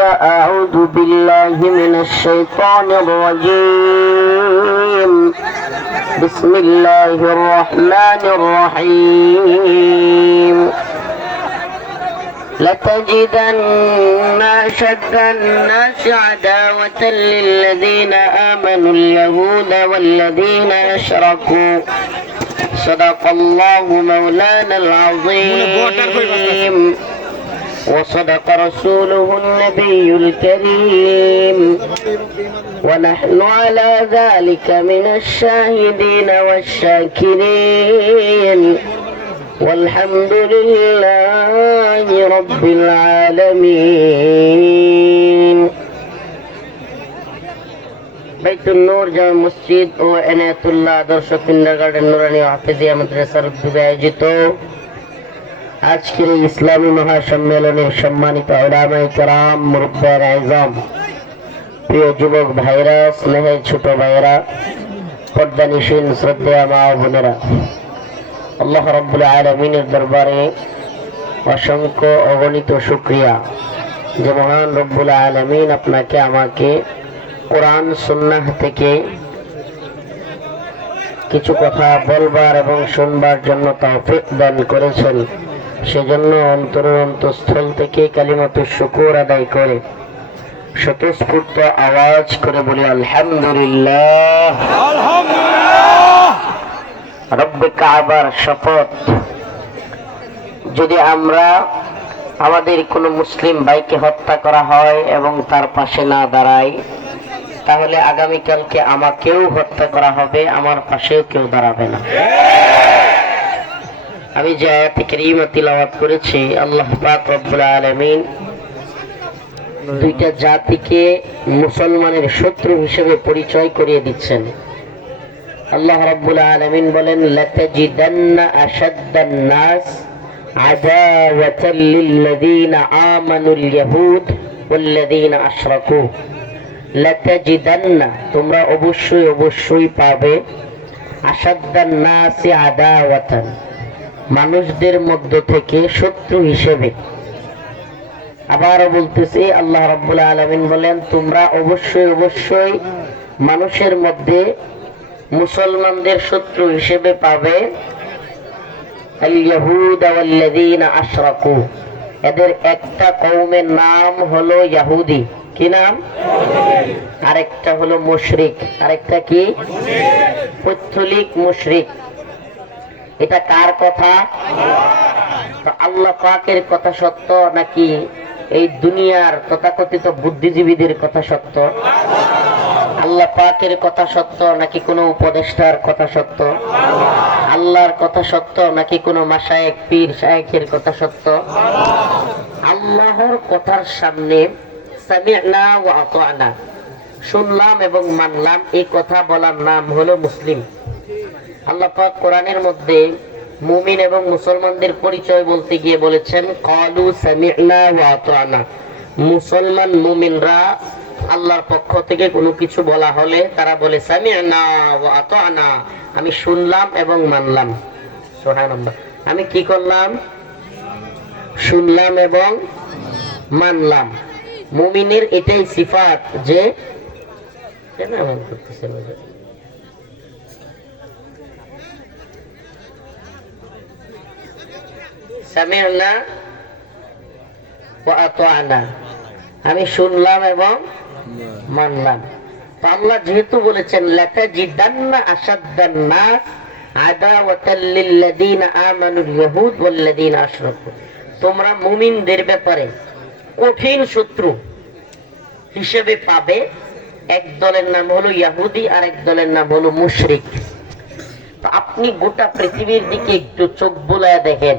أعوذ بالله من الشيطان الرجيم. بسم الله الرحمن الرحيم. لتجدن أشد الناس عداوة للذين آمنوا اليهود والذين أشركوا. صدق الله مولانا العظيم وصدق رسوله النبي الكريم ونحن على ذلك من الشاهدين والشاكرين والحمد لله رب العالمين. বাইতুল নূর জামে মসজিদ ও এনায়েতুল্লাহ আদর্শ কিন্ডারগার্টেন নুরানি হাফেজিয়া মাদ্রাসার উদ্যোগে আয়োজিত আজকের ইসলামী মহাসম্মেলনে সম্মানিত উলামায়ে কেরাম, মুরব্বিয়ান আযম, প্রিয় যুবক ভাইরা, স্নেহের ছোট ভাইরা, পর্দানিশীন শ্রদ্ধেয় মা ও বোনেরা, আল্লাহ রাব্বুল আলামিনের দরবারে অসংখ্য অগণিত শুকরিয়া যে মহান রব্বুল আলামিন আপনাকে আমাকে কোরআন সুন্নাহ থেকে কিছু কথা বলবার এবং শুনবার জন্য তৌফিক দান করেছেন। সেজন্য অন্তরের অন্তঃস্থল থেকে কালিমাতুশ শুকর আদায় করে স্বতঃস্ফূর্ত আওয়াজ করে বলি আলহামদুলিল্লাহ। রব্বে কাবার শপথ, যদি আমরা আমাদের কোনো মুসলিম ভাইকে হত্যা করা হয় এবং তার পাশে না দাঁড়াই, তাহলে আগামীকালকে আমাকেও হত্যা করা হবে, আমার পাশেও কেউ দাঁড়াবে না। আমি যে আয়াতে কারীমা তিলাওয়াত করেছি, আল্লাহ পাক রব্বুল আলামিন দুইটা জাতিকে মুসলমানের শত্রু হিসেবে পরিচয় করিয়ে দিচ্ছেন। আল্লাহ রাব্বুল আলামিন বলেন, লাতাজিদান্না আশাদ্দান নাস আদাওয়াতাল লিল্লাযীনা আমানুল ইয়াহুদ ওয়াল্লাযীনা আশরাকু। লাতাজিদান্না, তোমরা অবশ্যই অবশ্যই পাবে, আশাদ্দান নাসি আদাওয়াতান, মানুষদের মধ্য থেকে শত্রু হিসেবে। আবারও বলতেছি, আল্লাহ রাব্বুল আলামিন বলেন, তোমরা অবশ্যই অবশ্যই মানুষের মধ্যে মুসলমানদের শত্রু হিসেবে পাবে আল ইয়াহুদ ওয়াল্লাযীনা আশরাকু। এদের একটা কওমের নাম হলো ইহুদি। কি নাম? আরেকটা হলো মুশরিক। আরেকটা কি? পৈত্তলিক মুশরিক। এটা কার কথা? আল্লাহ পাকের কথা সত্য নাকি এই দুনিয়ার তথাকথিত বুদ্ধিজীবীদের কথা সত্য? আল্লাহ পাকের কথা সত্য নাকি কোনো উপদেষ্টার কথা সত্য? আল্লাহর কথা সত্য নাকি কোনো মাশায়েখ পীর শায়েখের কথা সত্য? আল্লাহর কথার সামনে সামি'না ওয়া আতা'না, শুনলাম এবং মানলাম, এই কথা বলার নাম হলো মুসলিম। আল্লাহ পাক কোরআনের মধ্যে মুমিন এবং মুসলমানদের পরিচয় বলতে গিয়ে বলেছেন, ক্বালু সামি'না ওয়া আতা'না। মুসলমান মুমিনরা আল্লাহর পক্ষ থেকে কোনো কিছু বলা হলে তারা বলে সামি'না ওয়া আতা'না, আমি শুনলাম এবং মানলাম। সুবহানাল্লাহ। আমি কি করলাম? শুনলাম এবং মানলাম। মুমিনের এটাই সিফাত যে কেন এমন করতেছে সামি'না ওয়া আতা'না, আমি শুনলাম এবং মানলাম। তো আল্লাহ যেহেতু বলেছেন লাতাজিদান্না আশাদ্দান নাস আদাওয়াতাল লিল্লাযীনা আমানুল ইয়াহুদ ওয়াল্লাযীনা আশরাকু, তোমরা মুমিনদের ব্যাপারে কঠিন শত্রু হিসেবে পাবে এক দলের নাম হলো ইহুদি আর এক দলের নাম হলো মুশরিক। তো আপনি গোটা পৃথিবীর দিকে একটু চোখ বুলায় দেখেন,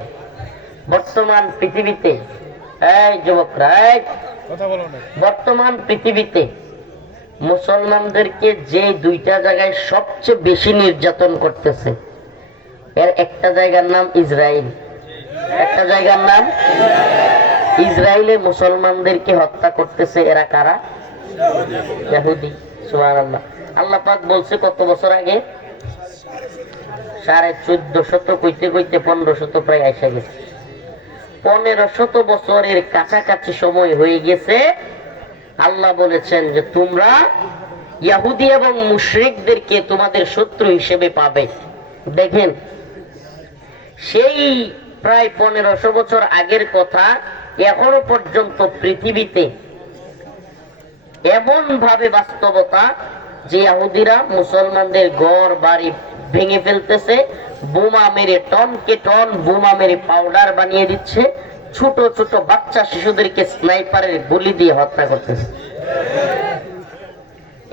বর্তমান পৃথিবীতে, এই যুবকরা বর্তমান পৃথিবীতে মুসলমানদেরকে যে দুইটা জায়গায় সবচেয়ে বেশি নির্যাতন করতেছে, এর একটা জায়গার নাম ইসরায়েল। একটা জায়গার নাম ইসরায়েলে মুসলমানদেরকে হত্যা করতেছে। এরা কারা? ইহুদি। সুবহানাল্লাহ। আল্লাহ পাক বলছে কত বছর আগে? 1450 কইতে কইতে 1500 প্রায় আইসা গেছে। 1500 বছরের কাছাকাছি সময় হয়ে গেছে আল্লাহ বলেছেন যে তোমরা ইহুদি এবং মুশরিকদেরকে তোমাদের শত্রু হিসেবে পাবে। দেখেন, সেই প্রায় 1500 বছর আগের কথা এখনো পর্যন্ত পৃথিবীতে এমন ভাবে বাস্তবতা যে ইহুদিরা মুসলমানদের ঘর বাড়ি ভেঙে ফেলতেছে, বোমা মেরে টনকে টন বোমা মেরে পাউডার বানিয়ে দিচ্ছে, ছোট ছোট বাচ্চা শিশুদেরকে স্নাইপারের গুলি দিয়ে হত্যা করতেছে।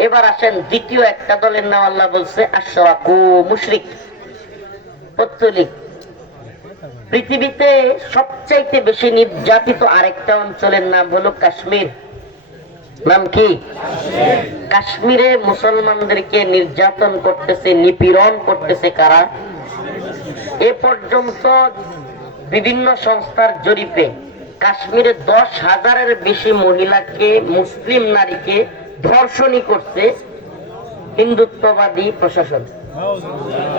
এবার আসেন দ্বিতীয় একটা দলের নাম আল্লাহ বলছে আশরাকু, মুশরিক, পৌত্তলিক। পৃথিবীতে সবচাইতে বেশি নির্যাতিত আরেকটা অঞ্চলের নাম হলো কাশ্মীর। নাম কি? কাশ্মীরে মুসলমানদেরকে নির্যাতন করতেছে, নিপীড়ন করতেছে কারা? এ পর্যন্ত বিভিন্ন সংস্থার জরিপে কাশ্মীরে 10,000-এর বেশি মহিলাকে, মুসলিম নারীকে ধর্ষণই করছে হিন্দুত্ববাদী প্রশাসন।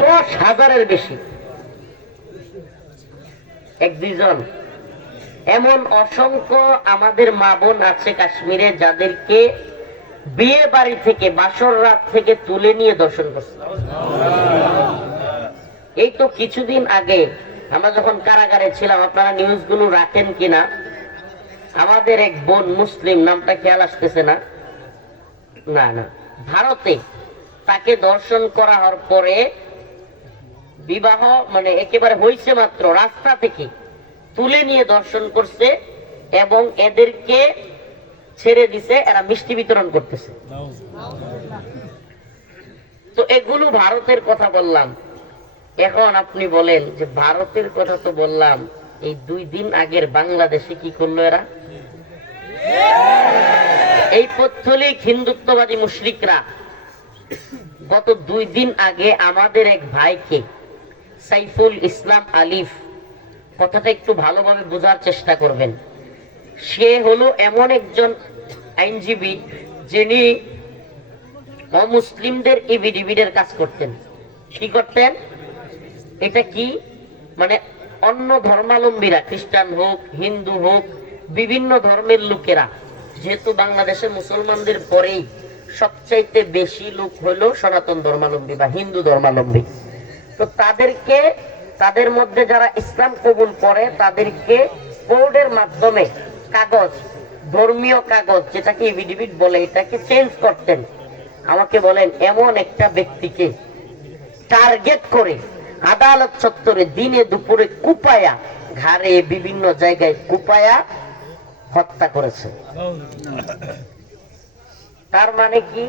10,000-এর বেশি, 1-2 জন। এমন অসংখ্য আমাদের মা বোন আছে কাশ্মীরে যাদেরকে বিয়ে বাড়ি থেকে, বাসর রাত থেকে তুলে নিয়ে দর্শন করছে। এই তো কিছুদিন আগে আমরা যখন কারাগারে ছিলাম, আপনারা নিউজগুলো রাখেন কিনা, আমাদের এক বোন মুসলিম, নামটা খেয়াল আসতেছে না, না ভারতে, তাকে দর্শন করা হওয়ার পরে বিবাহ মানে একেবারে হইছে মাত্র, রাস্তা থেকে তুলে নিয়ে দর্শন করছে এবং এদেরকে ছেড়ে দিছে, এরা মিষ্টি বিতরণ করতেছে। তো এগুলো ভারতের কথা বললাম। এখন আপনি বলেন যে ভারতের কথা তো বললাম, এই 2 দিন আগের বাংলাদেশে কি করলো এরা? এই পৌত্তলিক হিন্দুত্ববাদী মুশরিকরা গত 2 দিন আগে আমাদের এক ভাইকে, সাইফুল ইসলাম আলিফ, কথাটা একটু ভালোভাবে বোঝার চেষ্টা করবেন। সে হলো এমন একজন আইনজীবী যিনি অমুসলিমদের এফিডেভিটের কাজ করতেন। কি করতেন? এটা কি মানে অন্য ধর্মাবলম্বীরা, খ্রিস্টান হোক, হিন্দু হোক, বিভিন্ন ধর্মের লোকেরা, যেহেতু বাংলাদেশে মুসলমানদের পরেই সবচাইতে বেশি লোক হলো সনাতন ধর্মাবলম্বী বা হিন্দু ধর্মাবলম্বী, তো তাদেরকে, তাদের মধ্যে যারা ইসলাম কবুল করে তাদেরকে কোর্টের মাধ্যমে কাগজ, ধর্মীয় কাগজ যেটাকে এফিডেভিট বলে, এটাকে চেঞ্জ করতেন। আমাকে বলেন, এমন একটা ব্যক্তিকে টার্গেট করে আদালত চত্বরে দিনে দুপুরে কুপায়া, ঘাড়ে বিভিন্ন জায়গায় কুপায়া হত্যা করেছে। তার মানে কি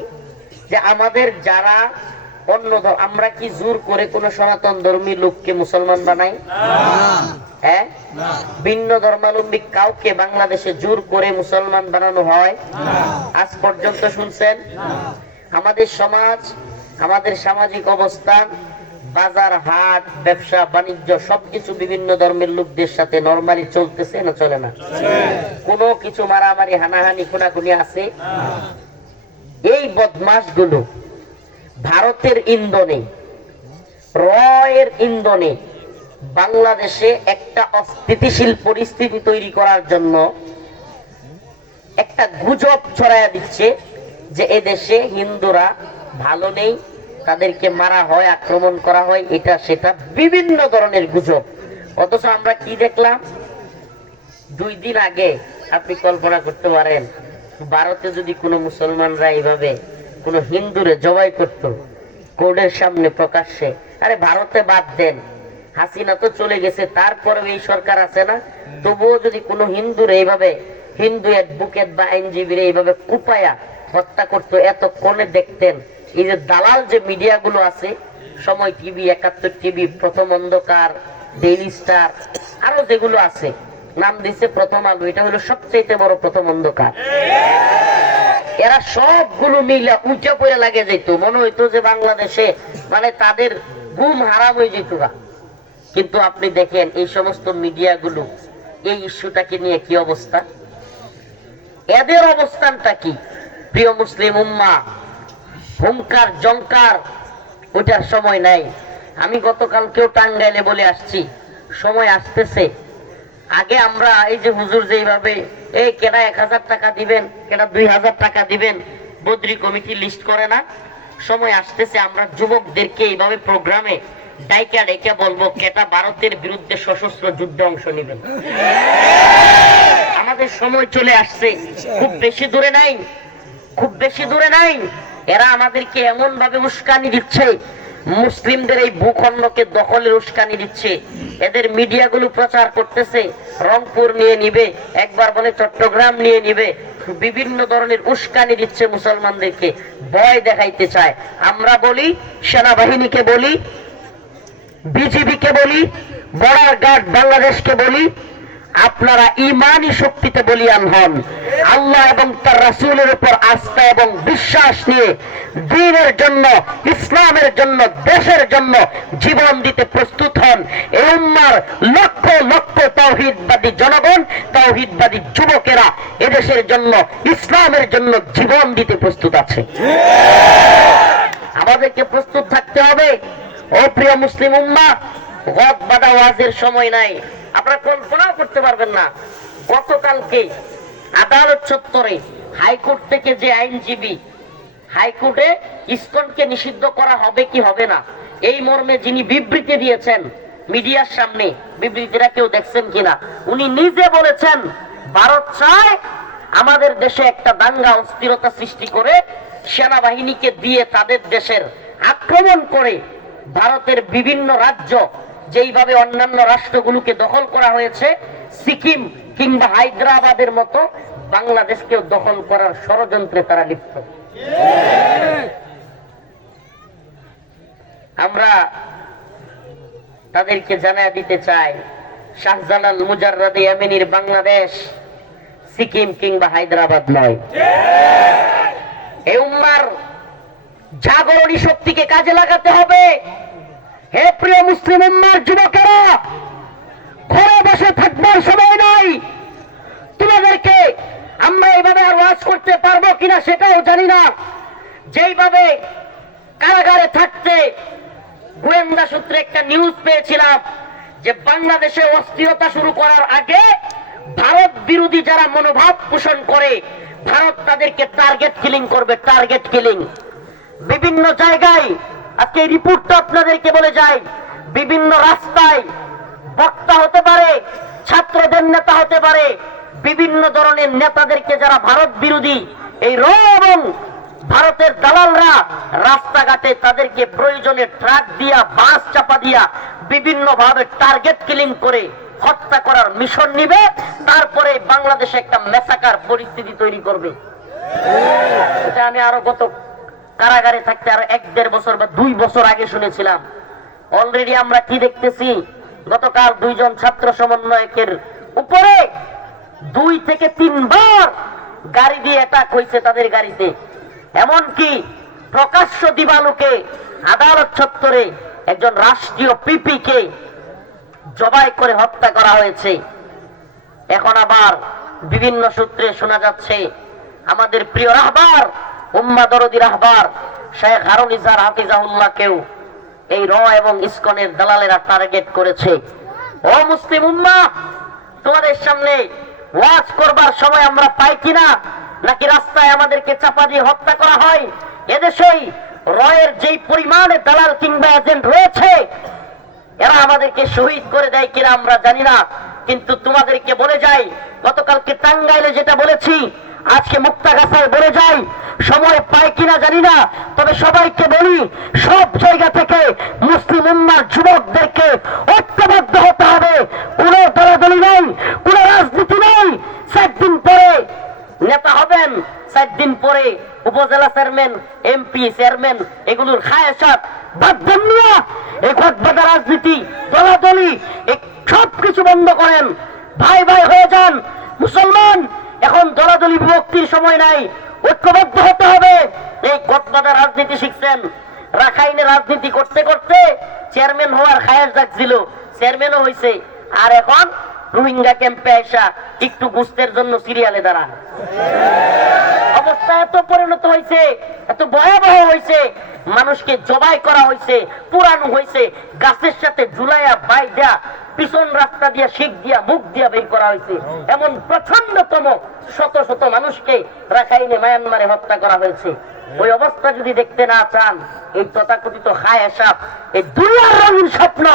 যে আমাদের যারা অন্য, আমরা কি জোর করে কোন সনাতন ধর্মী লোককে মুসলমান বানাই? হ্যাঁ, ভিন্ন ধর্মাবলম্বী কাউকে বাংলাদেশে জোর করে মুসলমান বানানো হয়? আজ পর্যন্ত শুনছেন? আমাদের সমাজ, আমাদের সামাজিক অবস্থান, বাজার হাট, ব্যবসা বাণিজ্য সবকিছু বিভিন্ন ধর্মের লোকদের সাথে নরমালি চলতেছে না চলে না? কোনো কিছু মারামারি, হানাহানি, খুনাখুনি আছে? এই বদমাশগুলো ভারতের ইন্ধনে, রয়ের ইন্ধনে বাংলাদেশে একটা অস্থিতিশীল পরিস্থিতি তৈরি করার জন্য একটা গুজব ছড়াইয়া দিচ্ছে যে এদেশে হিন্দুরা ভালো নেই, তাদেরকে মারা হয়, আক্রমণ করা হয়, এটা সেটা বিভিন্ন ধরনের গুজব। অথচ আমরা কি দেখলাম 2 দিন আগে? আপনি কল্পনা করতে পারেন ভারতে যদি কোনো মুসলমানরা এইভাবে কোনো হিন্দুরে জবাই করত কোর্টের সামনে প্রকাশ্যে, আরে ভারতে বাদ দেন, হাসিনা তো চলে গেছে, তারপরেও এই সরকার আছে না, তবুও যদি কোনো হিন্দুরে এইভাবে, হিন্দু অ্যাডভোকেট বা আইনজীবীরা এইভাবে কুপায়া হত্যা করতো, এতক্ষণে দেখতেন এই যে দালাল যে মিডিয়াগুলো আছে, সময় টিভি, 71 টিভি, প্রথম অন্ধকার, ডেইলি স্টার, আরো যেগুলো আছে, নাম দিছে প্রথম আলো, এটা হলো সবচেয়ে বড় প্রথম অন্ধকার। এরা সবগুলো মিলে উঠে পড়ে লাগে যেত, মনে হইতো যে বাংলাদেশে মানে তাদের ঘুম হারাম হয়ে যেত। কিন্তু আপনি দেখেন এই সমস্ত মিডিয়াগুলো এই ইস্যুটাকে নিয়ে কি অবস্থা, এদের অবস্থানটা কি? প্রিয় মুসলিম উম্মাহ, হুঙ্কার জঙ্কার ওইটার সময় নাই। আমি গতকালকেও টাঙ্গাইলে বলে আসছি, সময় আসতেছে আগে আমরা এই যে হুজুর যেভাবে এই কেনা 1000 টাকা দিবেন, কেনা 2000 টাকা দিবেন, বদ্রী কমিটি লিস্ট করে না, সময় আসতেছে আমরা যুবকদেরকে এইভাবে প্রোগ্রামে ডাইকা ডাইকা বলবো কেটা ভারতের বিরুদ্ধে সশস্ত্র যুদ্ধে অংশ নেবেন। আমাদের সময় চলে আসছে, খুব বেশি দূরে নাই, খুব বেশি দূরে নাই। এরা আমাদেরকে এমন ভাবে উস্কানি দিচ্ছে, মুসলিমদের এই ভূখণ্ডকে দখলের উস্কানি দিচ্ছে। এদের মিডিয়াগুলো প্রচার করতেছে রংপুর নিয়ে নিবে, একবার বলে চট্টগ্রাম নিয়ে নিবে, বিভিন্ন ধরনের উস্কানি দিচ্ছে মুসলমানদেরকে, ভয় দেখাইতে চায়। আমরা বলি, সেনাবাহিনীকে বলি, বিজিবিকে বলি, বর্ডার গার্ড বাংলাদেশকে বলি, আপনারা ইমানি শক্তিতে বলিয়ান হন, আল্লাহ এবং তার রাসূলের উপর আস্থা এবং বিশ্বাস নিয়ে দ্বীনের জন্য, ইসলামের জন্য, দেশের জন্য জীবন দিতে প্রস্তুত হন। এই উম্মার লক্ষ লক্ষ তাওহীদবাদী জনগণ, তাওহীদবাদী যুবকেরা এদেশের জন্য, ইসলামের জন্য জীবন দিতে প্রস্তুত আছে। আমাদেরকে প্রস্তুত থাকতে হবে। ও প্রিয় মুসলিম উম্মাহ, গদ বাঁধা ওয়াজের সময় নাই। আপনারা কল্পনাও করতে পারবেন না, গতকালকে আদালত চত্বরে হাইকোর্ট থেকে যে আইনজীবী, হাইকোর্টে ইসকনকে নিষিদ্ধ করা হবে কি হবে না এই মর্মে যিনি বিবৃতি দিয়েছেন মিডিয়ার সামনে, বিবৃতিটা কেউ দেখছেন কিনা, উনি নিজে বলেছেন ভারত চায় আমাদের দেশে একটা দাঙ্গা অস্থিরতা সৃষ্টি করে সেনাবাহিনীকে দিয়ে তাদের দেশের আক্রমণ করে ভারতের বিভিন্ন রাজ্য, যেইভাবে অন্যান্য রাষ্ট্রগুলোকে দখল করা হয়েছে, সিকিম কিংবা হায়দ্রাবাদের মতো বাংলাদেশকেও দখল করার ষড়যন্ত্রে তারা লিপ্ত। আমরা তাদেরকে জানায় দিতে চাই, শাহজালাল মুজাররাদে ইয়ামেনির বাংলাদেশ সিকিম কিংবা হায়দ্রাবাদ নয়। এই উম্মার জাগরণী শক্তিকে কাজে লাগাতে হবে। হে প্রিয় মুসলিম উম্মার যুবকেরা, ঘরে বসে থাকবার সময় নাই। তোমাদেরকে আমরা এইভাবে আর ওয়াজ করতে পারবো কিনা সেটাও জানি না। যেইভাবে কারাগারে থাকতে গোয়েন্দা সূত্রে একটা নিউজ পেয়েছিলাম যে বাংলাদেশে অস্থিরতা শুরু করার আগে ভারত বিরোধী যারা মনোভাব পোষণ করে, ভারত তাদেরকে টার্গেট কিলিং করবে, টার্গেট কিলিং। বিভিন্ন জায়গায় আজকে এই রিপোর্টটা আপনাদেরকে বলে যায়, বিভিন্ন রাস্তায় বক্তা হতে পারে, ছাত্রদের নেতা হতে পারে, বিভিন্ন ধরনের নেতাদেরকে যারা ভারত বিরোধী, এই র এবং ভারতের দালালরা রাস্তাঘাটে তাদেরকে প্রয়োজনে ট্রাক দিয়া, বাস চাপা দিয়া বিভিন্ন ভাবে টার্গেট কিলিং করে হত্যা করার মিশন নিবে। তারপরে বাংলাদেশে একটা মেসাকার পরিস্থিতি তৈরি করবে। এটা আমি আরো গত কারাগারে থাকতে আরো 1-1.5 বছর বা 2 বছর আগে শুনেছিলাম। অলরেডি আমরা কি দেখতেছি, গতকাল 2 জন ছাত্র সমন্বয়কের উপরে 2 থেকে 3 বার গাড়ি দিয়ে অ্যাটাক হয়েছে তাদের গাড়িতে। এমনকি প্রকাশ্য দিবালোকে আদালত চত্বরে একজন রাষ্ট্রীয় পিপি কে জবাই করে হত্যা করা হয়েছে। এখন আবার বিভিন্ন সূত্রে শোনা যাচ্ছে আমাদের প্রিয় রাহবার, উম্মাহ দরদি রাহবার শেখ হারুন ইজার হাফিজাহুল্লাহকেও এই র এবং ইসকনের দালালেরা টার্গেট করেছে। ও মুসলিম উম্মাহ, তোমাদের সামনে ওয়াজ করবার সময় আমরা পাই কিনা, নাকি রাস্তায় আমাদেরকে চাপা দিয়ে হত্যা করা হয়? এদেশেই রয়ের যেই পরিমাণে দালাল কিংবা এজেন্ট রয়েছে, এরা আমাদেরকে শহীদ করে দেয় কিনা আমরা জানি না। কিন্তু তোমাদেরকে বলে যাই, গতকালকে টাঙ্গাইলে যেটা বলেছি, আজকে মুক্তাগাছায় বলে যাই, সময় পাই কিনা জানি না, তবে সবাইকে বলি, সব জায়গা থেকে মুসলিম উম্মার যুবকদেরকে ঐক্যবদ্ধ হতে হবে। কোন দলাদলি নেই, কোন রাজনীতি নেই। 4 দিন পরে নেতা হবেন, 4 দিন পরে উপজেলা চেয়ারম্যান, এমপি, চেয়ারম্যান, এগুলোর খায়েশাত বাদ দেন না। এই গদবাঁধা রাজনীতি, দলাদলি, সব কিছু বন্ধ করেন, ভাই ভাই হয়ে যান। মুসলমান, এখন দলাদলি বিভক্তির সময় নাই, ঐক্যবদ্ধ হতে হবে। এই গদবাঁধা রাজনীতি শিখছেন, রাখাইনে রাজনীতি করতে করতে চেয়ারম্যান হওয়ার খায়েশ জাগছিল, চেয়ারম্যানও হয়েছে, আর এখন রোহিঙ্গা ক্যাম্পে আসা একটু গুস্তের জন্য সিরিয়ালে দাঁড়ান। অবস্থা এত পরিণত হয়েছে, এত ভয়াবহ হয়েছে, মানুষকে জবাই করা হয়েছে, পুরানো হয়েছে, গাছের সাথে ঝুলাইয়া বাইদা পিছন রাস্তা দিয়ে শিখ দিয়া মুখ দিয়া বের করা হয়েছে। এমন প্রচন্ডতম শত শত মানুষকে রাখাইনে মায়ানমারে হত্যা করা হয়েছে। ওই অবস্থা যদি দেখতে না চান, এই তথাকথিত খায় সাপ, এই দুনিয়ার রঙিন স্বপ্ন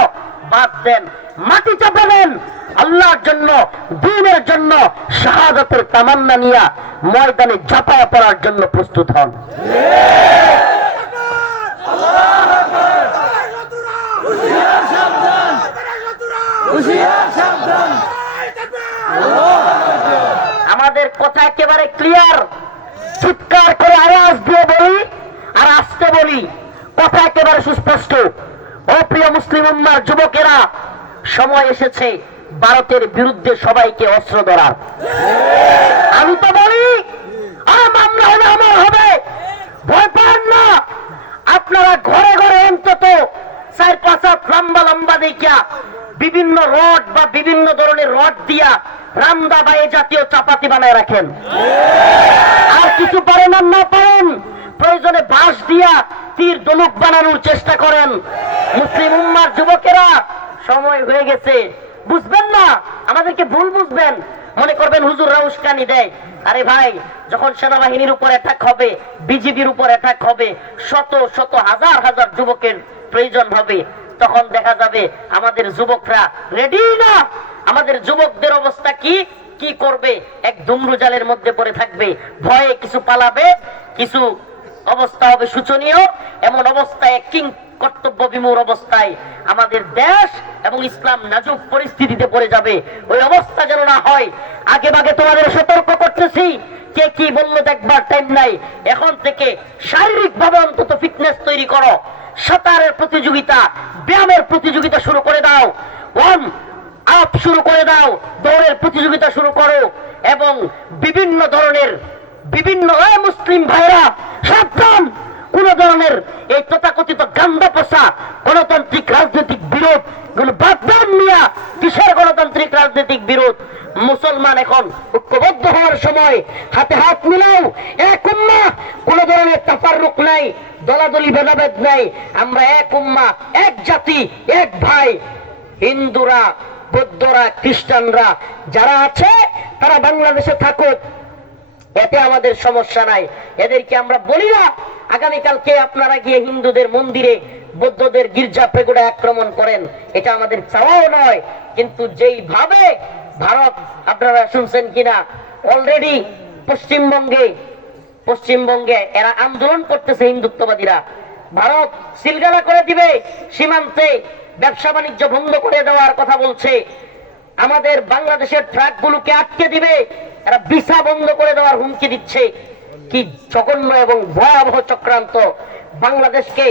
বাদ দেন, মাটি চাপা দেন, আল্লাহর জন্য, দ্বীনের জন্য শাহাদাতের তামান্না নিয়া ময়দানে ঝাঁপায়া পড়ার জন্য প্রস্তুত হন। আমাদের কথা একেবারে ক্লিয়ার, চিৎকার করে আওয়াজ দিয়ে বলি আর আসতে বলি, কথা একেবারে সুস্পষ্ট। ও প্রিয় মুসলিম উম্মার যুবকেরা, সময় এসেছে ভারতের বিরুদ্ধে সবাইকে অস্ত্র ধরার। আমি তো বলি মামলা হবে, আমার হবে, ভয় পান না। আপনারা ঘরে ঘরে অন্তত 4-5 হাত লম্বা লম্বা দেখিয়া বিভিন্ন রড বা বিভিন্ন ধরনের রড দিয়া রামদা বা এ জাতীয় চাপাতি বানায় রাখেন। আর কিছু পারেন আর না পারেন, প্রয়োজনে বাঁশ দিয়া তীর ধনুক বানানোর চেষ্টা করেন। মুসলিম উম্মার যুবকেরা, সময় হয়ে গেছে। বুঝবেন না, আমাদেরকে ভুল বুঝবেন, মনে করবেন হুজুররা উস্কানি দেয়। আরে ভাই, যখন সেনাবাহিনীর উপর অ্যাটাক হবে, বিজিবির উপর অ্যাটাক হবে, শত শত হাজার হাজার যুবকের প্রয়োজন হবে, তখন দেখা যাবে আমাদের যুবকরা রেডি না। আমাদের যুবকদের অবস্থা কি কি করবে? এক দুমরু জালের মধ্যে পড়ে থাকবে, ভয়ে কিছু পালাবে, কিছু অবস্থা হবে শোচনীয়। এমন অবস্থায় কিং কর্তব্য বিমূঢ় অবস্থায় আমাদের দেশ এবং ইসলাম নাজুক পরিস্থিতিতে পড়ে যাবে। ওই অবস্থা যেন না হয়, আগে ভাগে তোমাদের সতর্ক করতেছি। কে কি বললো দেখবার টাইম নাই। এখন থেকে শারীরিক ভাবে অন্তত ফিটনেস তৈরি করো। সাঁতারের প্রতিযোগিতা, ব্যায়ামের প্রতিযোগিতা শুরু করে দাও, ওয়ার্ম আপ শুরু করে দাও, দৌড়ের প্রতিযোগিতা শুরু করো, এবং বিভিন্ন ধরনের বিভিন্ন মুসলিম ভাইরা সাবধান, কোন ধরনের এই তথাকথিত গান্দা পোষা গণতান্ত্রিক রাজনৈতিক বিরোধ গুলো বাদ দেন মিয়া। কিসের গণতান্ত্রিক রাজনৈতিক বিরোধ? মুসলমান এখন ঐক্যবদ্ধ হওয়ার সময়, হাতে হাত মিলাও, এক উম্মাহ, কোন ধরনের তাফাররুক নাই, দলাদলি ভেদাভেদ নাই। আমরা এক উম্মাহ, এক জাতি, এক ভাই। হিন্দুরা, বৌদ্ধরা, খ্রিস্টানরা যারা আছে তারা বাংলাদেশে থাকুক, এতে আমাদের সমস্যা নাই। এদেরকে আমরা বলি না আগামীকালকে আপনারা গিয়ে হিন্দুদের মন্দিরে, বৌদ্ধদের গির্জা পেগুড়া আক্রমণ করেন, এটা আমাদের চাওয়াও নয়। কিন্তু যেইভাবে ভারত, আপনারা শুনছেন কিনা, অলরেডি পশ্চিমবঙ্গে এরা আন্দোলন করতেছে হিন্দুত্ববাদীরা। ভারত সিলগালা করে দিবে, সীমান্তে ব্যবসা বাণিজ্য বন্ধ করে দেওয়ার কথা বলছে, আমাদের বাংলাদেশের ট্রাকগুলোকে আটকে দিবে, এরা ভিসা বন্ধ করে দেওয়ার হুমকি দিচ্ছে। কি জঘন্য এবং ভয়াবহ চক্রান্ত! বাংলাদেশকে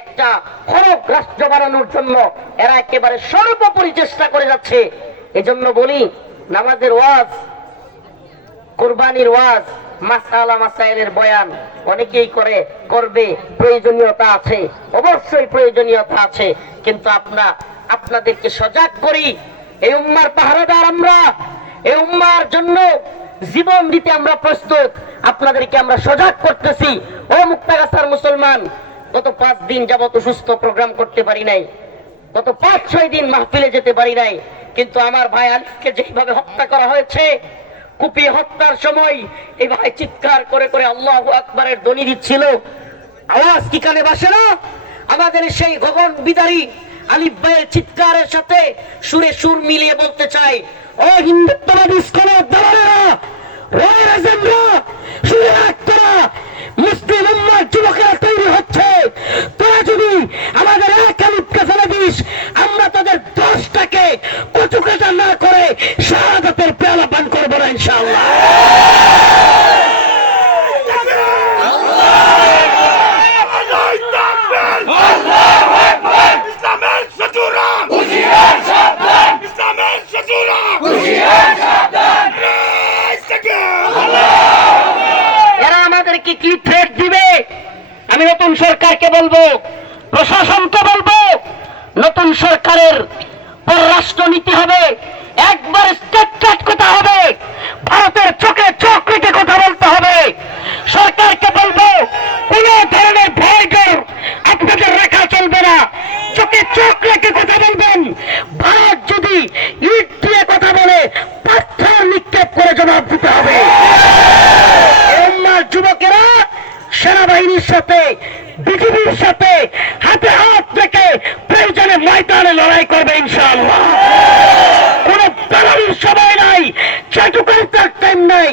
একটা খরক রাষ্ট্র বানানোর জন্য এরা একেবারে সর্বোপরি চেষ্টা করে যাচ্ছে। এজন্য বলি, নামাজের ওয়াজ, কুরবানির ওয়াজ, মাসালা মাসাইলের বয়ান অনেকেই করবে, প্রয়োজনীয়তা আছে, অবশ্যই প্রয়োজনীয়তা আছে। কিন্তু আপনাদেরকে সজাগ করি, এই উম্মার পাহারাদার আমরা, এই উম্মার জন্য জীবন দিতে আমরা প্রস্তুত। আপনাদেরকে আমরা সজাগ করতেছি। ও মুক্তাগাছার মুসলমান, গত 5 দিন যাবত সুস্থ প্রোগ্রাম করতে পারি নাই, গত 5-6 দিন মাহফিলে যেতে পারি নাই, কিন্তু আমার ভাই আলিফকে যেভাবে হত্যা করা হয়েছে, কুপিয়ে হত্যার সময় এই ভাই চিৎকার করে করে আল্লাহু আকবারের ধ্বনি দিচ্ছিল। আওয়াজ কি কানে বাসে না? আমাদের সেই গগন বিদারী আলিফ ভাইয়ের চিৎকারের সাথে সুরে সুর মিলিয়ে বলতে চাই, ও হিন্দুত্ববাদী স্কলার দালালেরা, ও রাজেন্দ্র, শুনে রাখ, তোরা মুসলিম উম্মার যুবকেরা তৈরি হচ্ছে, তোরা যদি আমাদের এক আলিফকে ফেলে দিস, আমরা তাদের 10টাকে কচুকাটা না করে শাহাদাতের পেয়ালা পান করবো না ইনশাআল্লাহ। এরা আমাদেরকে কি থ্রেট দিবে? আমি নতুন সরকারকে বলবো, প্রশাসনকে বলবো, নতুন সরকারের পররাষ্ট্র নীতি হবে একবার স্টেট কথা হবে, ভারতের চোখে চোখ রেখে কথা বলতে হবে। সরকারকে বলবো, কোন ধরনের ভয় ডর আপনাদের রাখা চলবে না, চোখে চোখ রেখে কথা বলবেন। ভারত যদি সেনাবাহিনীর সাথে, বিজিবির সাথে হাতে হাত রেখে প্রয়োজনে ময়দানে লড়াই করবে ইনশাআল্লাহ। কোন দালালির সময় নাই, চাটুকারিতার টাইম নাই।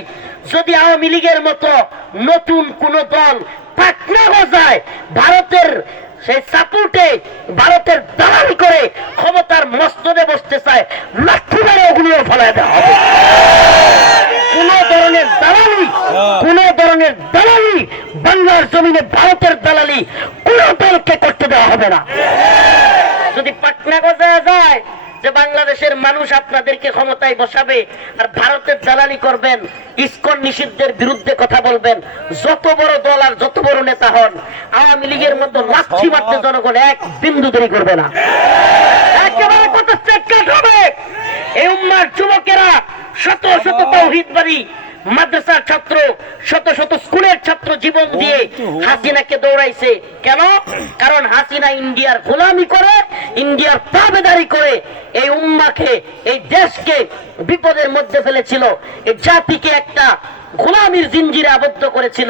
যদি আওয়ামী লীগের মতো নতুন কোন দল পাটনা গজায়, ভারতের সেই সাপোর্টে ভারতের দালালি করে ক্ষমতার মস্তদে বসতে চায়, লাঠি মেরে ওগুলো ফেলায় দেওয়া হবে। কোন ধরনের দালালি, কোন ধরনের দালালি বাংলার জমিনে ভারতের দালালি কোন দলকে করতে দেওয়া হবে না। যদি পাটনা গজায় যায় যে বাংলাদেশের মানুষ আপনাদেরকে ক্ষমতায় বসাবে আর ভারতের দালালি করবেন, ইসকন নিষিদ্ধের বিরুদ্ধে কথা বলবেন, যত বড় দল আর যত বড় নেতা হন, আওয়ামী লীগের মতো লাঠি মারতে জনগণ এক বিন্দু দেরি করবে না। একেবারে কত চেক হবে। এই উম্মার যুবকেরা শত শত তাওহীদবাদী মাদ্রাসার ছাত্র, শত শত স্কুলের ছাত্র জীবন দিয়ে হাসিনাকে দৌড়াইছে। কেন? কারণ হাসিনা ইন্ডিয়ার গোলামি করে, ইন্ডিয়ার তাবেদারি করে এই উম্মাকে, এই দেশকে বিপদের মধ্যে ফেলেছিল, এই জাতিকে একটা গোলামির জিঞ্জিরে আবদ্ধ করেছিল।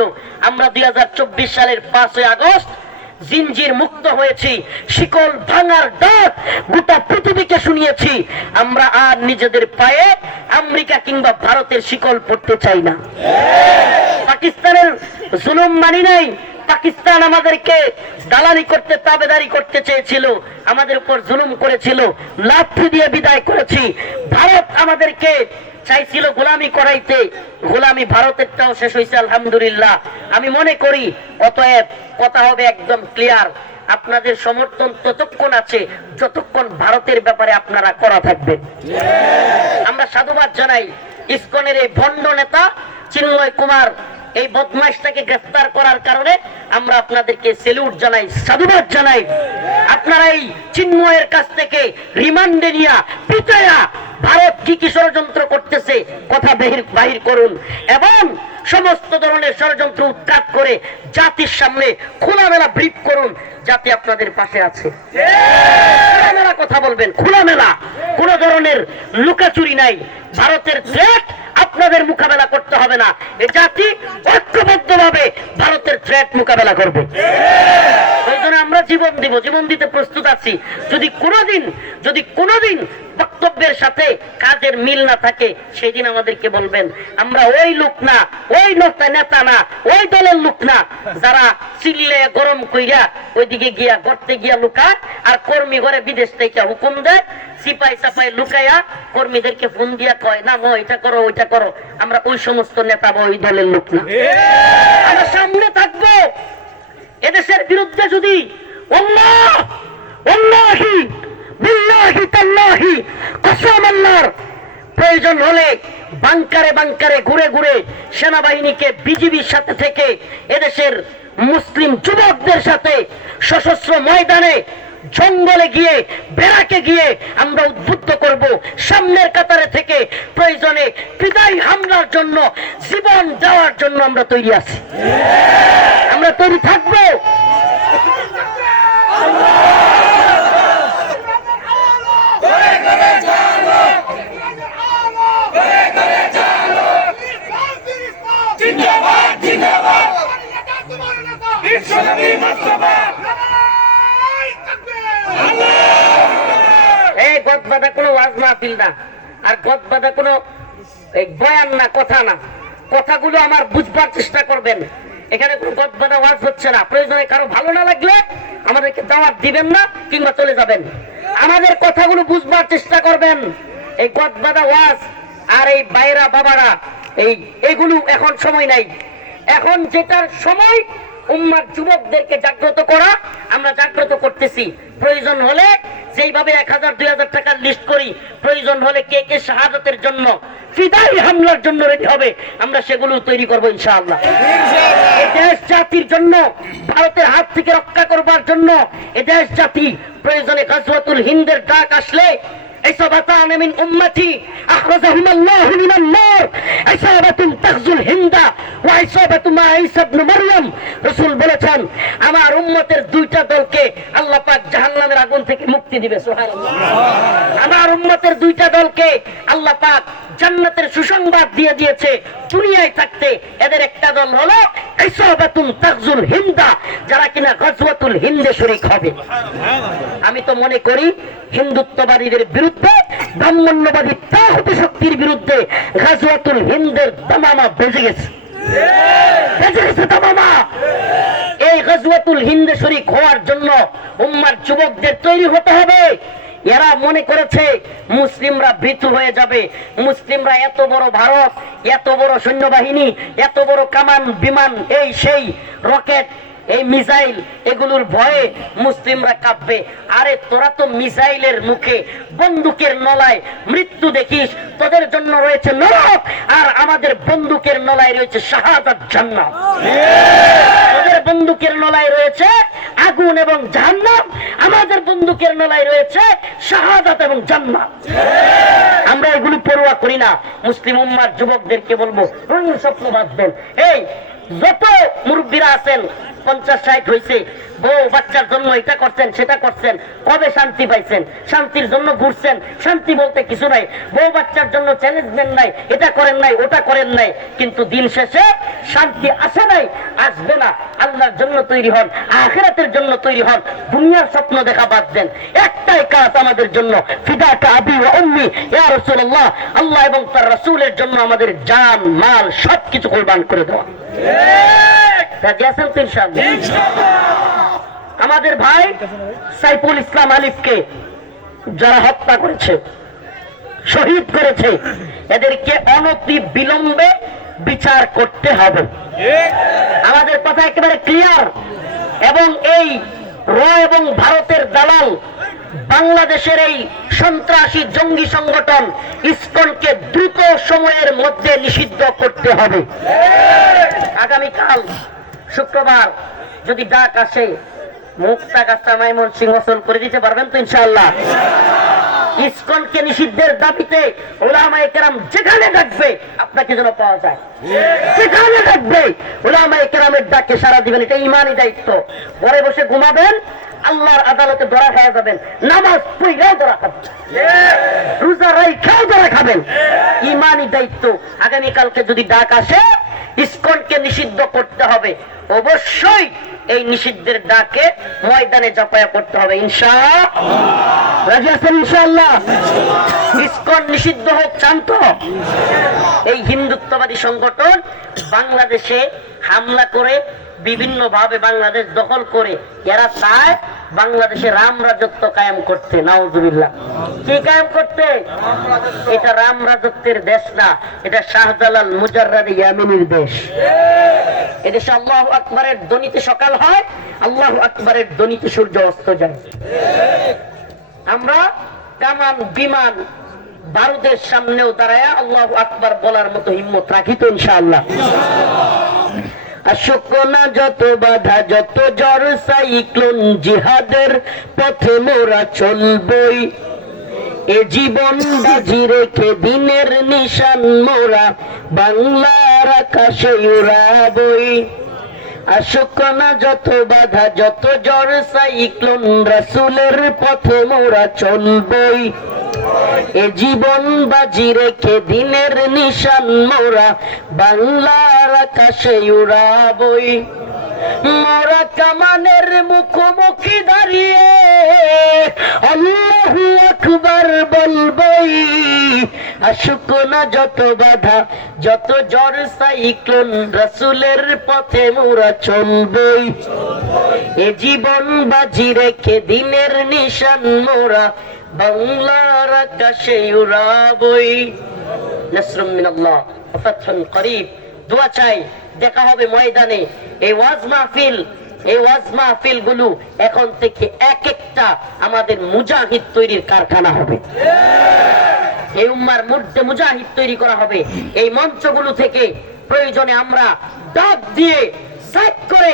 আমরা 2024 সালের 5 আগস্ট জিঞ্জির মুক্ত হয়েছি, শিকল ভাঙার ডাক গোটা পৃথিবীকে শুনিয়েছি। আমরা আর নিজেদের পায়ে আমেরিকা কিংবা ভারতের শিকল পড়তে চাই না। পাকিস্তানের জুলুম মানি নাই। পাকিস্তান আমাদেরকে দালালি করতে, তাবেদারি করতে চেয়েছিল, আমাদের উপর জুলুম করেছিল, লাঠি দিয়ে বিদায় করেছি। ভারত আমাদেরকে চাইছিল গোলামি করাইতে, গোলামি ভারতেরটাও শেষ হয়েছে আলহামদুলিল্লাহ। আমি মনে করি অতএব কথা হবে একদম ক্লিয়ার, আপনাদের সমর্থন ততক্ষণ আছে যতক্ষণ ভারতের ব্যাপারে আপনারা করা থাকবেন। আমরা সাধুবাদ জানাই ইসকনের এই ভণ্ড নেতা চিন্ময় কুমার, এই বদমাইশটাকে গ্রেফতার করার কারণে আমরা আপনাদেরকে স্যালুট জানাই, সাধুবাদ জানাই। আপনারা এই চিন্ময়ের কাছ থেকে রিমান্ডে নিয়া পিটায়া ভারত কি কি ষড়যন্ত্র করতেছে কথা বাহির করুন এবং সমস্ত ধরনের ষড়যন্ত্র উৎখাত করে জাতির সামনে খোলামেলা ব্রিফ করুন, জাতি আপনাদের পাশে আছে। খোলামেলা কথা বলবেন, খোলামেলা, কোন ধরনের লুকাচুরি নাই। ভারতের থ্রেট আপনাদের মোকাবেলা করতে হবে না, এই জাতি ঐক্যবদ্ধভাবে ভারতের থ্রেট মোকাবেলা করবে। প্রয়োজনে আমরা জীবন দিব, জীবন দিতে প্রস্তুত আছি। যদি কোনোদিন বক্তব্যের সাথে কাজের মিল না থাকে সেই দিন আমাদেরকে বলবেন। আমরা ওই লোক না, ওই নেতা না, ওই দলের লোক না যারা চিল্লে গরম কইরা ওইদিকে গিয়া গর্তে গিয়া লুকায় আর কর্মী ঘরে বিদেশ থেকে হুকুম দেয়, সিপাই সাপাই লুকাইয়া কর্মীদেরকে ফোন দিয়া কয় না এটা করো ওইটা করো। আমরা ওই সমস্ত নেতা বা ওই দলের লোক না। আমরা সামনে থাকবো। এদেশের বিরুদ্ধে যদি ওয়াল্লাহি বিল্লাহি তাল্লাহি কসম আল্লাহর প্রয়োজন হলে বাংকারে বাংকারে ঘুরে ঘুরে সেনাবাহিনীকে, বিজিবির সাথে থেকে এদেশের মুসলিম যুবকদের সাথে সশস্ত্র ময়দানে, জঙ্গলে গিয়ে, বেড়াকে গিয়ে আমরা উদ্বুদ্ধ করব। সামনের কাতারে থেকে প্রয়োজনে বিদায়ী হামলার জন্য, জীবন দেওয়ার জন্য আমরা তৈরি আছি, আমরা তৈরি থাকবো। এই গদবাদা কোনো ওয়াজ মাহফিল না, আর গদবাদা কোনো বয়ান না, কথা না। কথাগুলো আমার বুঝবার চেষ্টা করবেন। এখানে কোনো গদবাদা ওয়াজ হচ্ছে না। প্রয়োজনে কারো ভালো না লাগলে আমাদেরকে দাওয়াত দিবেন না কিংবা চলে যাবেন। আমাদের কথাগুলো বুঝবার চেষ্টা করবেন। এই গদবাদা ওয়াজ আর এই বাইরা বাবারা এইগুলো এখন সময় নাই। এখন যেটার সময় উম্মার যুবকদেরকে জাগ্রত করা, আমরা জাগ্রত করতেছি। প্রয়োজন হলে যেইভাবে 1000-2000 টাকার লিস্ট করি, প্রয়োজন হলে কে শাহাদাতের জন্য, ফিদাই হামলার জন্য রেডি হবে, আমরা সেগুলো তৈরি করবো ইনশাআল্লাহ। এই দেশ জাতির জন্য, ভারতের হাত থেকে রক্ষা করবার জন্য এই দেশ জাতি প্রয়োজনে গাজওয়াতুল হিন্দের ডাক আসলে ইসাবাতান মিন উম্মতি আখরাজাহুম আল্লাহু মিনান নার ইসাবাতুন তাখজুল হিন্দা ওয়া ইসাবাতু মা ঈসা ইবনে মারইয়াম। রাসূল বলেছেন আমার উম্মতের দুইটা দলকে আল্লাহ পাক জাহান্নামের আগুন থেকে মুক্তি দিবে। সুবহানাল্লাহ। আমার উম্মতের দুইটা দলকে আল্লাহ পাক জান্নাতের সুসংবাদ দিয়ে দিয়েছে। দুনিয়ায় থাকতে এদের একটা দল হলো ইসাবাতুন তাগজুল হিন্দা, যারা কিনা গাজওয়াতুল হিন্দে শরীক হবে। আমি তো মনে করি হিন্দুত্ববাদীদের বিরুদ্ধে, ব্রাহ্মণ্যবাদী তাগুত শক্তির বিরুদ্ধে গাজওয়াতুল হিন্দের দামামা বেজে গেছে, বেজে গেছে দামামা। এই গাজওয়াতুল হিন্দে শরীক হওয়ার জন্য উম্মার যুবকদের তৈরি হতে হবে। এরা মনে করেছে মুসলিমরা ভীতু হয়ে যাবে, মুসলিমরা এত বড় ভারত, এত বড় সৈন্যবাহিনী, এত বড় কামান বিমান, এই সেই রকেট, এই মিসাইল, এগুলোর ভয়ে মুসলিমরা কাঁপবে। আরে তোরা তো মিসাইলের মুখে, বন্দুকের নলায় মৃত্যু দেখিস, তোদের জন্য রয়েছে নরক, আর আমাদের বন্দুকের নলায় রয়েছে শাহাদাত জান্নাত। তোদের বন্দুকের নলায় রয়েছে আগুন এবং জাহান্নাম, আমাদের বন্দুকের নলায় রয়েছে শাহাদাত এবং জান্নাত। আমরা এগুলো পরোয়া করি না। মুসলিম উম্মার যুবকদেরকে বলবো, রঙিন স্বপ্ন বাঁধবেন। এই যত মুরব্বীরা আছেন, 50-60 হয়েছে, বউ বাচ্চার জন্য এটা করছেন সেটা করছেন, কবে শান্তি পাইছেন? শান্তির জন্য ঘুরছেন, শান্তি বলতে কিছু নাই। বউ বাচ্চার জন্য চ্যালেঞ্জ নেন নাই, এটা করেন নাই, ওটা করেন নাই, কিন্তু দিন শেষে শান্তি আসে নাই, আসবে না। আল্লাহর জন্য তৈরি হন, আখিরাতের জন্য তৈরি হন, দুনিয়ার স্বপ্ন দেখা বাদ দেন। একটাই কাজ আমাদের জন্য, ফিদাকা আবি ওয়া উম্মি ইয়া রাসূলুল্লাহ, আল্লাহ এবং তার রাসূলের জন্য আমাদের জান মাল সবকিছু কুরবান করে দেওয়া। রাজি আছেন তো ইনশাআল্লাহ? আমাদের ভাই সাইফুল ইসলাম আলিফকে যারা হত্যা করেছে, শহীদ করেছে, এদেরকে অনতি বিলম্বে বিচার করতে হবে। আমাদের কথা একেবারে ক্লিয়ার। এবং এই র এবং ভারতের দালাল বাংলাদেশের এই সন্ত্রাসী জঙ্গি সংগঠন ইসকনকে দ্রুত সময়ের মধ্যে নিষিদ্ধ করতে হবে। আগামীকাল শুক্রবার যদি ডাক আসে, মুক্তা গাছা মাইমন সিংহ করে দিতে পারবেন তো ইনশাআল্লাহ? ইসকনকে নিষিদ্ধের দাবিতে উলামায়ে কেরাম যেখানে ডাকবে আপনাকে যেন পাওয়া যায়, যেখানে ডাকবে উলামায়ে কেরামের ডাকে সাড়া দিবেন। এটা ইমানি দায়িত্ব। ঘরে বসে ঘুমাবেন, আল্লাহর আদালতে ধরা খেয়ে যাবেন, নামাজ পড়লেও ধরা খাবেন, রোজা রাইখাও ধরা খাবেন। ইমানি দায়িত্ব। আগামীকালকে যদি ডাক আসে ইসকনকে নিষিদ্ধ করতে হবে, অবশ্যই এই নিষিদ্ধের ডাকে ময়দানে ঝাঁপায়া করতে হবে ইনশাআল্লাহ। রাজি আছেন ইনশাআল্লাহ? ইসকন নিষিদ্ধ হোক চান তো? এই হিন্দুত্ববাদী সংগঠন বাংলাদেশে হামলা করে, বিভিন্ন ভাবে বাংলাদেশ দখল করে, এরা চায় বাংলাদেশে রাম রাজত্ব কায়েম করতে। নাউজুবিল্লাহ। কি কায়েম করতে? এটা রাম রাজত্বের দেশ না, এটা শাহজালাল মুজাররাদ ইয়ামিনীর দেশ। এদেশে আল্লাহু আকবারের ধ্বনিতে সকাল হয়, আল্লাহু আকবারের ধ্বনিতে সূর্য অস্ত যায়। আমরা কামান বিমান বারুদের সামনেও দাঁড়ায় আল্লাহু আকবার বলার মতো হিম্মত রাখি তো ইনশাআল্লাহ? আশুকনা যত বাধা, যত ঝড় সাইক্লোন, জিহাদের পথে মোরা চলবই। এ জীবন বাজি রেখে দিনের নিশান মোরা বাংলার আকাশে উড়াবই। আশুকনা যত বাধা, যত ঝড় সাইক্লোন, রাসূলের পথে মোরা চলবই। এ জীবন বাজি রেখে দিনের নিশান মোরা বাংলার আকাশে উড়াবই। মোরা কামানের মুখোমুখি দাঁড়িয়ে আল্লাহু আকবার বলবই। আশুকনা যত বাধা, যত ঝড় সাইক্লোন, রাসূলের পথে মোরা চলবই। এ জীবন বাজি রেখে দিনের নিশান মোরা বাংলার আকাশে উড়াবই। নাসরুম মিনাল্লাহ ওয়া ফাতহুন করিব। দোয়া চাই, দেখা হবে ময়দানে। এই ওয়াজ মাহফিল, এই ওয়াজ মাহফিল গুলো এখন থেকে এক একটা আমাদের মুজাহিদ তৈরির কারখানা হবে। এই উম্মার মধ্যে মুজাহিদ তৈরি করা হবে। এই মঞ্চগুলো থেকে প্রয়োজনে আমরা ডাক দিয়ে সাইড করে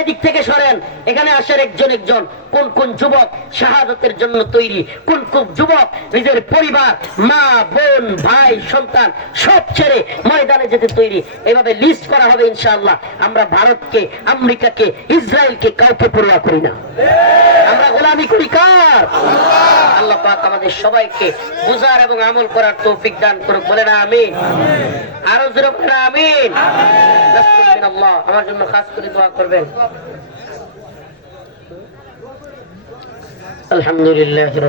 এদিক থেকে সরেন, এখানে আসেন একজন একজন। কোন কোন যুবক শাহাদাতের জন্য তৈরি, কোন কোন যুবক নিজের পরিবার, মা বোন ভাই সন্তান সব ছেড়ে ময়দানে যেতে তৈরি, এভাবে লিস্ট করা হবে ইনশাআল্লাহ। আমরা ভারতকে, আমেরিকাকে, ইসরায়েলকে কাউকে পরোয়া করি না। আমরা গোলামি করি কার? আল্লাহ পাক আমাদের সবাইকে বুঝার এবং আমল করার তৌফিক দান করুক। বলে না আমিন। আরো জোরে বলে না আমিন। আল্লাহ আমার জন্য খাস করে দোয়া করবেন। আলহামদুলিল্লাহ।